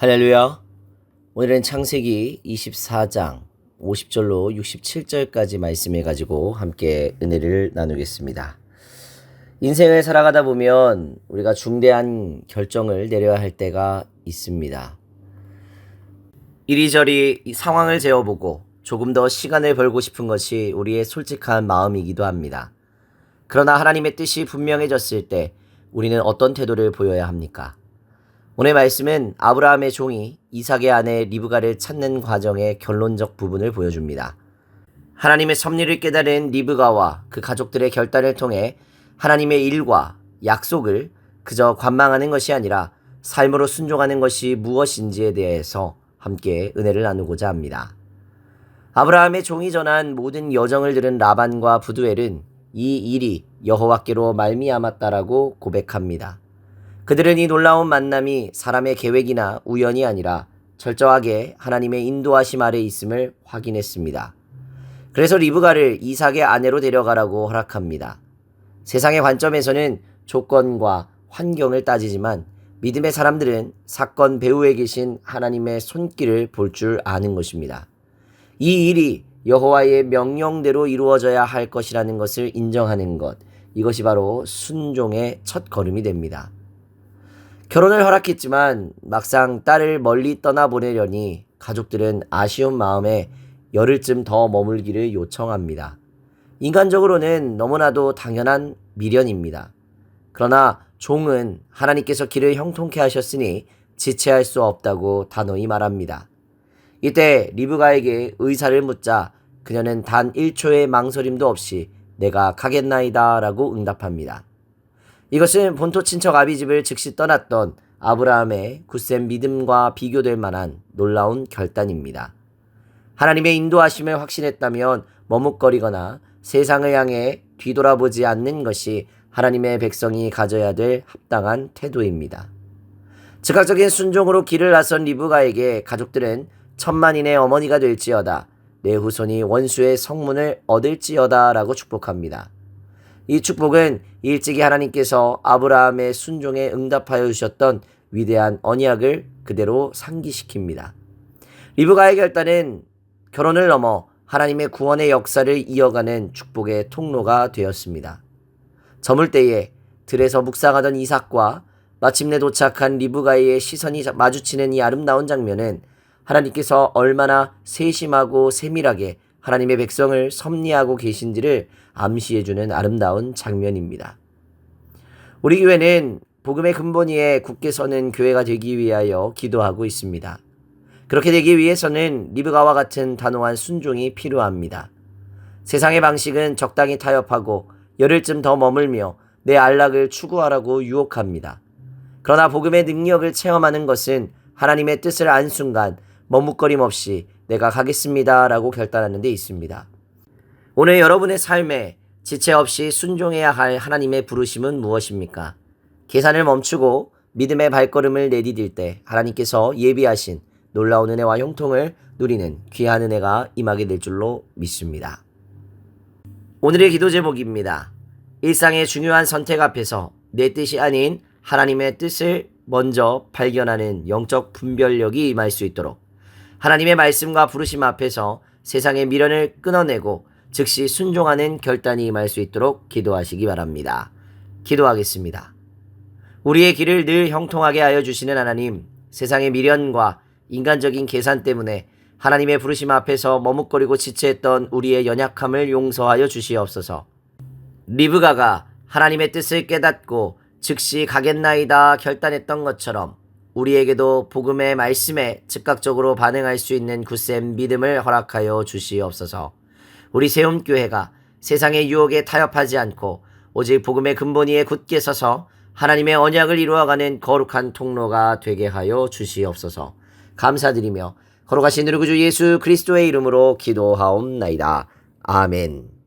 할렐루야. 오늘은 창세기 24장 50절로 67절까지 말씀해 가지고 함께 은혜를 나누겠습니다. 인생을 살아가다 보면 우리가 중대한 결정을 내려야 할 때가 있습니다. 이리저리 상황을 재어보고 조금 더 시간을 벌고 싶은 것이 우리의 솔직한 마음이기도 합니다. 그러나 하나님의 뜻이 분명해졌을 때 우리는 어떤 태도를 보여야 합니까? 오늘 말씀은 아브라함의 종이 이삭의 아내 리브가를 찾는 과정의 결론적 부분을 보여줍니다. 하나님의 섭리를 깨달은 리브가와 그 가족들의 결단을 통해 하나님의 일과 약속을 그저 관망하는 것이 아니라 삶으로 순종하는 것이 무엇인지에 대해서 함께 은혜를 나누고자 합니다. 아브라함의 종이 전한 모든 여정을 들은 라반과 부두엘은 이 일이 여호와께로 말미암았다라고 고백합니다. 그들은 이 놀라운 만남이 사람의 계획이나 우연이 아니라 철저하게 하나님의 인도하심 아래 있음을 확인했습니다. 그래서 리브가를 이삭의 아내로 데려가라고 허락합니다. 세상의 관점에서는 조건과 환경을 따지지만 믿음의 사람들은 사건 배후에 계신 하나님의 손길을 볼 줄 아는 것입니다. 이 일이 여호와의 명령대로 이루어져야 할 것이라는 것을 인정하는 것, 이것이 바로 순종의 첫 걸음이 됩니다. 결혼을 허락했지만 막상 딸을 멀리 떠나보내려니 가족들은 아쉬운 마음에 열흘쯤 더 머물기를 요청합니다. 인간적으로는 너무나도 당연한 미련입니다. 그러나 종은 하나님께서 길을 형통케 하셨으니 지체할 수 없다고 단호히 말합니다. 이때 리브가에게 의사를 묻자 그녀는 단 1초의 망설임도 없이 내가 가겠나이다 라고 응답합니다. 이것은 본토 친척 아비집을 즉시 떠났던 아브라함의 굳센 믿음과 비교될 만한 놀라운 결단입니다. 하나님의 인도하심을 확신했다면 머뭇거리거나 세상을 향해 뒤돌아보지 않는 것이 하나님의 백성이 가져야 될 합당한 태도입니다. 즉각적인 순종으로 길을 나선 리브가에게 가족들은 천만인의 어머니가 될지어다, 내 후손이 원수의 성문을 얻을지어다 라고 축복합니다. 이 축복은 일찍이 하나님께서 아브라함의 순종에 응답하여 주셨던 위대한 언약을 그대로 상기시킵니다. 리브가의 결단은 결혼을 넘어 하나님의 구원의 역사를 이어가는 축복의 통로가 되었습니다. 저물 때에 들에서 묵상하던 이삭과 마침내 도착한 리브가의 시선이 마주치는 이 아름다운 장면은 하나님께서 얼마나 세심하고 세밀하게 하나님의 백성을 섭리하고 계신지를 암시해주는 아름다운 장면입니다. 우리 교회는 복음의 근본 위에 굳게 서는 교회가 되기 위하여 기도하고 있습니다. 그렇게 되기 위해서는 리브가와 같은 단호한 순종이 필요합니다. 세상의 방식은 적당히 타협하고 열흘쯤 더 머물며 내 안락을 추구하라고 유혹합니다. 그러나 복음의 능력을 체험하는 것은 하나님의 뜻을 안 순간 머뭇거림 없이 내가 가겠습니다 라고 결단하는 데 있습니다. 오늘 여러분의 삶에 지체 없이 순종해야 할 하나님의 부르심은 무엇입니까? 계산을 멈추고 믿음의 발걸음을 내디딜 때 하나님께서 예비하신 놀라운 은혜와 형통을 누리는 귀한 은혜가 임하게 될 줄로 믿습니다. 오늘의 기도 제목입니다. 일상의 중요한 선택 앞에서 내 뜻이 아닌 하나님의 뜻을 먼저 발견하는 영적 분별력이 임할 수 있도록 하나님의 말씀과 부르심 앞에서 세상의 미련을 끊어내고 즉시 순종하는 결단이 임할 수 있도록 기도하시기 바랍니다. 기도하겠습니다. 우리의 길을 늘 형통하게 하여 주시는 하나님, 세상의 미련과 인간적인 계산 때문에 하나님의 부르심 앞에서 머뭇거리고 지체했던 우리의 연약함을 용서하여 주시옵소서. 리브가가 하나님의 뜻을 깨닫고 즉시 가겠나이다 결단했던 것처럼 우리에게도 복음의 말씀에 즉각적으로 반응할 수 있는 굳센 믿음을 허락하여 주시옵소서. 우리 세움교회가 세상의 유혹에 타협하지 않고 오직 복음의 근본 위에 굳게 서서 하나님의 언약을 이루어가는 거룩한 통로가 되게 하여 주시옵소서. 감사드리며 거룩하신 우리 구주 예수 그리스도의 이름으로 기도하옵나이다. 아멘.